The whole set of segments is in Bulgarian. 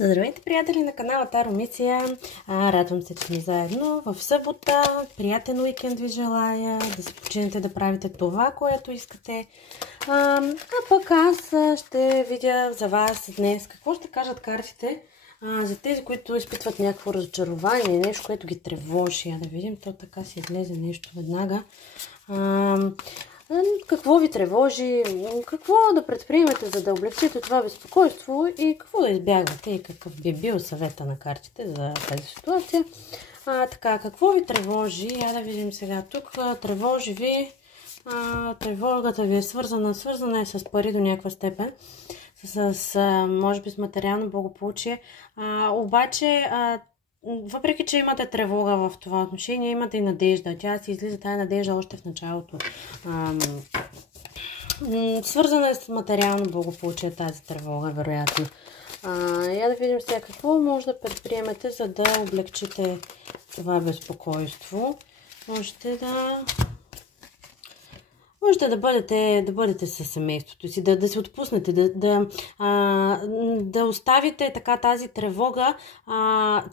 Здравейте, приятели на канала Таро Мисия. Радвам се, че сме заедно в събота. Приятен уикенд ви желая. Да се починете да правите това, което искате. Пък аз ще видя за вас днес какво ще кажат картите за тези, които изпитват някакво разочарование, нещо, което ги тревожи. Да видим, то така си излезе нещо веднага. Какво ви тревожи, какво да предприемете, за да облегчите това безпокойство и какво да избягвате и какъв би бил съвета на картите за тази ситуация. Така, какво ви тревожи? Да видим сега тук. Тревожи ви, тревогата ви е свързана е с пари до някаква степен, може би с материално благополучие, обаче въпреки че имате тревога в това отношение, имате и надежда. Тя си излиза тая надежда още в началото. Свързана е с материално благополучие тази тревога, вероятно. Я да видим сега какво може да предприемете, за да облегчите това безпокойство. Можете да бъдете със семейството си, да се отпуснете, да оставите така тази тревога,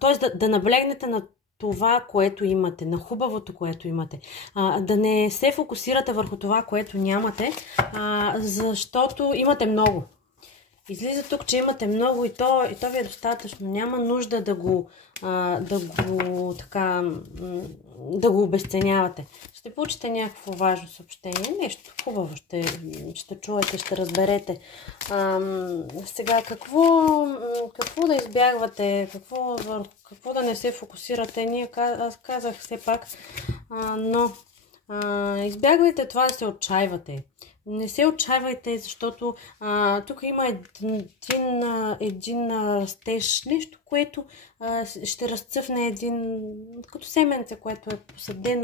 т.е. да наблегнете на това, което имате, на хубавото, което имате. Да не се фокусирате върху това, което нямате, защото имате много. Излиза тук, че имате много и то ви е достатъчно. Няма нужда да го обесценявате. Ще получите някакво важно съобщение, нещо хубаво ще чуете, ще разберете. Сега какво да избягвате, какво да не се фокусирате, аз казах все пак, но избягвайте това да се отчаивате. Не се отчаивайте, защото тук има един растеж, нещо, което ще разцъфне като семенце, което е посадено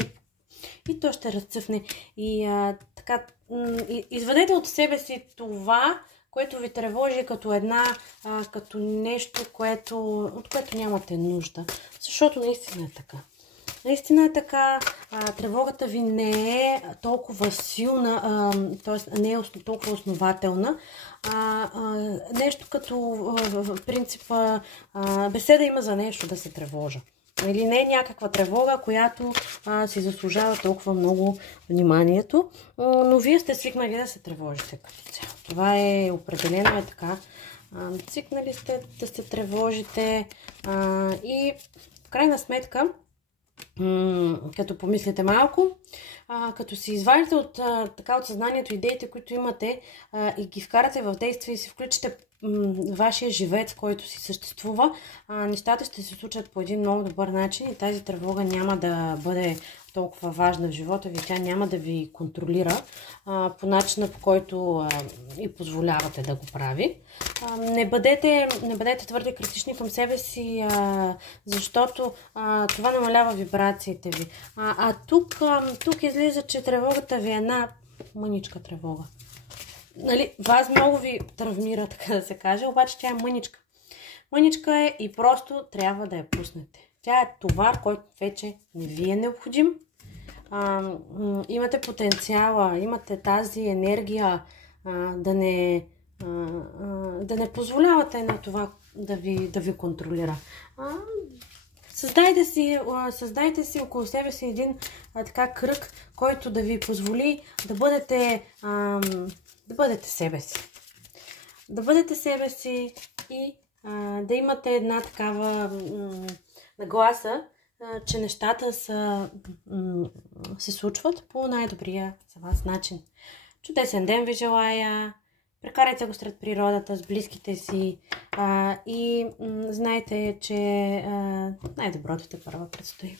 и то ще разцъфне. И така, извадете от себе си това, което ви тревожи като нещо, от което нямате нужда. Защото наистина е така. Наистина е така, тревогата ви не е толкова силна, т.е. не е толкова основателна. Нещо като в принципа беседа има за нещо да се тревожа. Или не е някаква тревога, която си заслужава толкова много вниманието, но вие сте свикнали да се тревожите като цяло. Това е определено е така. Свикнали сте да се тревожите и в крайна сметка, като помислите малко, като си извадите от съзнанието идеите, които имате и ги вкарате в действие и си включите вашия живец, който си съществува, нещата ще се случат по един много добър начин и тази тревога няма да бъде толкова важна в живота ви, тя няма да ви контролира по начина, по който и позволявате да го прави. Не бъдете твърде критични към себе си, защото това намалява вибрациите ви. Тук излиза, че тревогата ви е една мъничка тревога. Нали, вас много ви травмира, така да се каже, обаче тя е мъничка. Мъничка е и просто трябва да я пуснете. Тя е товар, който вече не ви е необходим. Имате потенциала, имате тази енергия да не позволявате на това да ви контролира. Създайте си около себе си един така кръг, който да ви позволи да бъдете себе си. Да бъдете себе си и да имате една такава нагласа, че нещата се случват по най-добрия за вас начин. Чудесен ден ви желая! Прекарайте го сред природата с близките си и знайте, че най-доброто тепърва предстои.